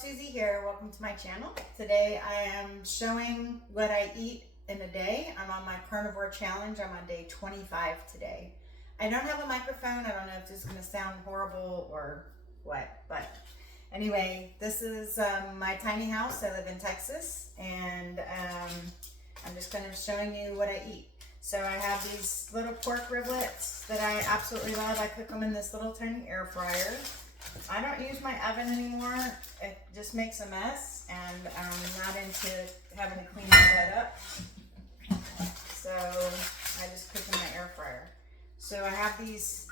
Susie here. Welcome to my channel. Today I am showing what I eat in a day. I'm on my carnivore challenge. I'm on day 25 today. I don't have a microphone. I don't know if this is going to sound horrible or what, but anyway, this is my tiny house. I live in Texas, and I'm just kind of showing you what I eat. So I have these little pork riblets that I absolutely love. I cook them in this little tiny air fryer. I don't use my oven anymore. It just makes a mess, and I'm not into having to clean that up. So I just cook in my air fryer. So I have these,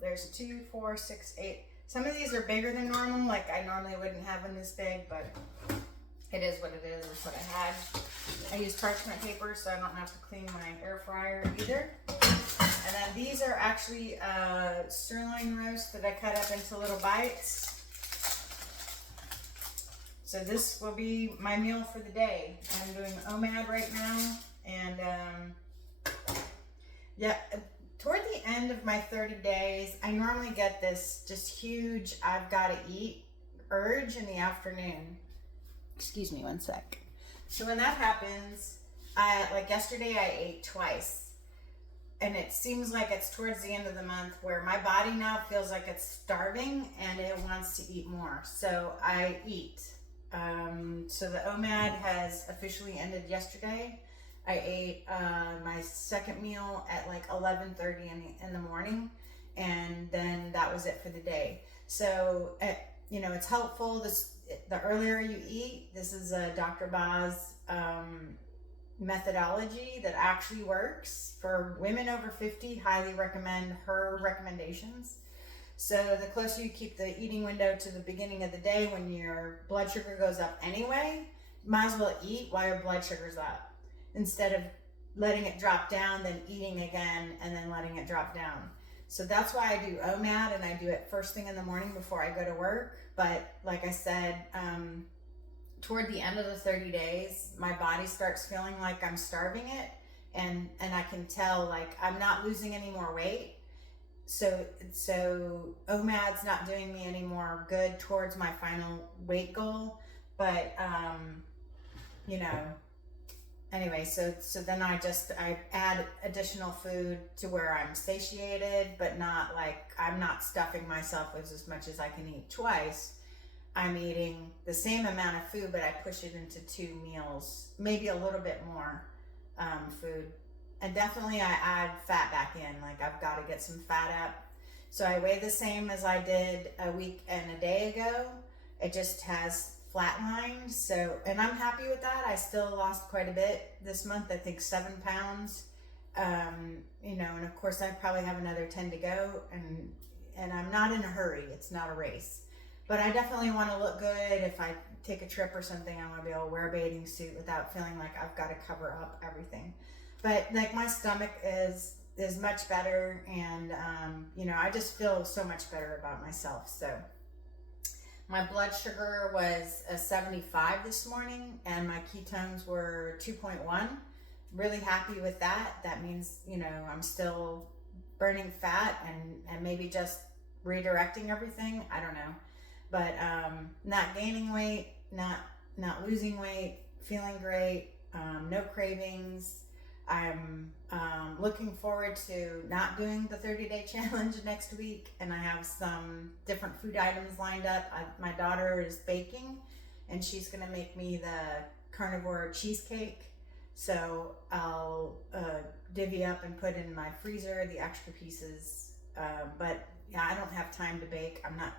there's 2, 4, 6, 8. Some of these are bigger than normal, like I normally wouldn't have them this big, but it is what it is. It's what I had. I use parchment paper so I don't have to clean my air fryer either. And then these are actually sirloin roast that I cut up into little bites. So this will be my meal for the day. I'm doing OMAD right now, and yeah, toward the end of my 30 days, I normally get this just huge I've got to eat urge in the afternoon. Excuse me one sec. So when that happens, like yesterday I ate twice. And it seems like it's towards the end of the month where my body now feels like it's starving and it wants to eat more. So I eat. So the OMAD has officially ended yesterday. I ate my second meal at like 11:30 in the morning, and then that was it for the day. So you know, it's helpful. The earlier you eat, this is a Dr. Boz methodology that actually works for women over 50. Highly recommend her recommendations. So the closer you keep the eating window to the beginning of the day, when your blood sugar goes up anyway, might as well eat while your blood sugar's up, instead of letting it drop down, then eating again, and then letting it drop down. So that's why I do OMAD, and I do it first thing in the morning before I go to work. But like I said, toward the end of the 30 days, my body starts feeling like I'm starving it, and I can tell like I'm not losing any more weight. So OMAD's not doing me any more good towards my final weight goal. But you know, anyway, so then I add additional food to where I'm satiated, but not like I'm not stuffing myself with as much as I can eat twice. I'm eating the same amount of food, but I push it into 2 meals, maybe a little bit more food. And definitely I add fat back in, like I've got to get some fat up. So I weigh the same as I did a week and a day ago. It just has flatlined. So, and I'm happy with that. I still lost quite a bit this month, I think 7 pounds. You know, and of course I probably have another 10 to go, and I'm not in a hurry. It's not a race. But I definitely want to look good. If I take a trip or something, I want to be able to wear a bathing suit without feeling like I've got to cover up everything. But like my stomach is much better, and you know, I just feel so much better about myself. So my blood sugar was a 75 this morning, and my ketones were 2.1. Really happy with that. That means, you know, I'm still burning fat and maybe just redirecting everything. I don't know. But not gaining weight, not losing weight, feeling great, no cravings. I'm looking forward to not doing the 30-day challenge next week, and I have some different food items lined up. My daughter is baking, and she's gonna make me the carnivore cheesecake. So I'll divvy up and put in my freezer the extra pieces. But yeah, I don't have time to bake. I'm not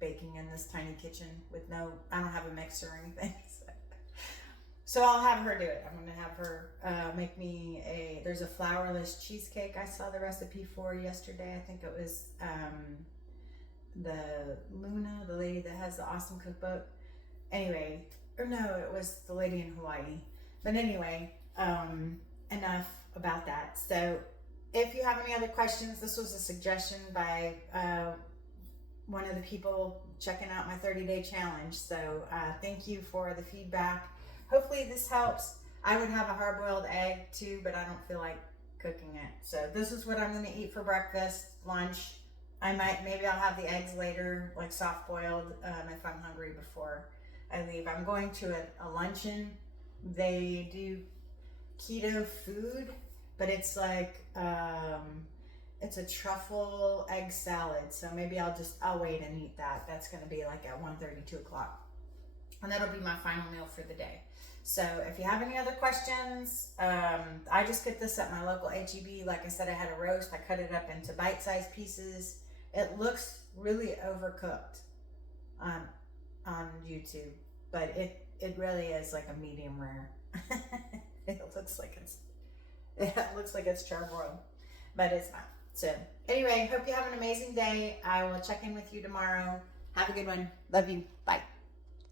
baking in this tiny kitchen with I don't have a mixer or anything. So I'll have her do it. I'm gonna have her make me there's a flourless cheesecake I saw the recipe for yesterday. I think it was the Luna, the lady that has the awesome cookbook. Anyway, or no, it was the lady in Hawaii. But anyway, enough about that. So if you have any other questions, this was a suggestion by one of the people checking out my 30-day challenge. So thank you for the feedback. Hopefully this helps. I would have a hard-boiled egg too, but I don't feel like cooking it. So this is what I'm going to eat for breakfast, lunch, Maybe I'll have the eggs later, like soft boiled, if I'm hungry before I leave. I'm going to a luncheon. They do keto food, but it's like, it's a truffle egg salad. So maybe I'll wait and eat that. That's going to be like at 1:30, 2 o'clock. And that'll be my final meal for the day. So if you have any other questions, I just get this at my local HEB. Like I said, I had a roast. I cut it up into bite-sized pieces. It looks really overcooked on YouTube, but it really is like a medium rare. It looks like it's charbroiled, but it's not. So anyway, hope you have an amazing day. I will check in with you tomorrow. Have a good one. Love you. Bye.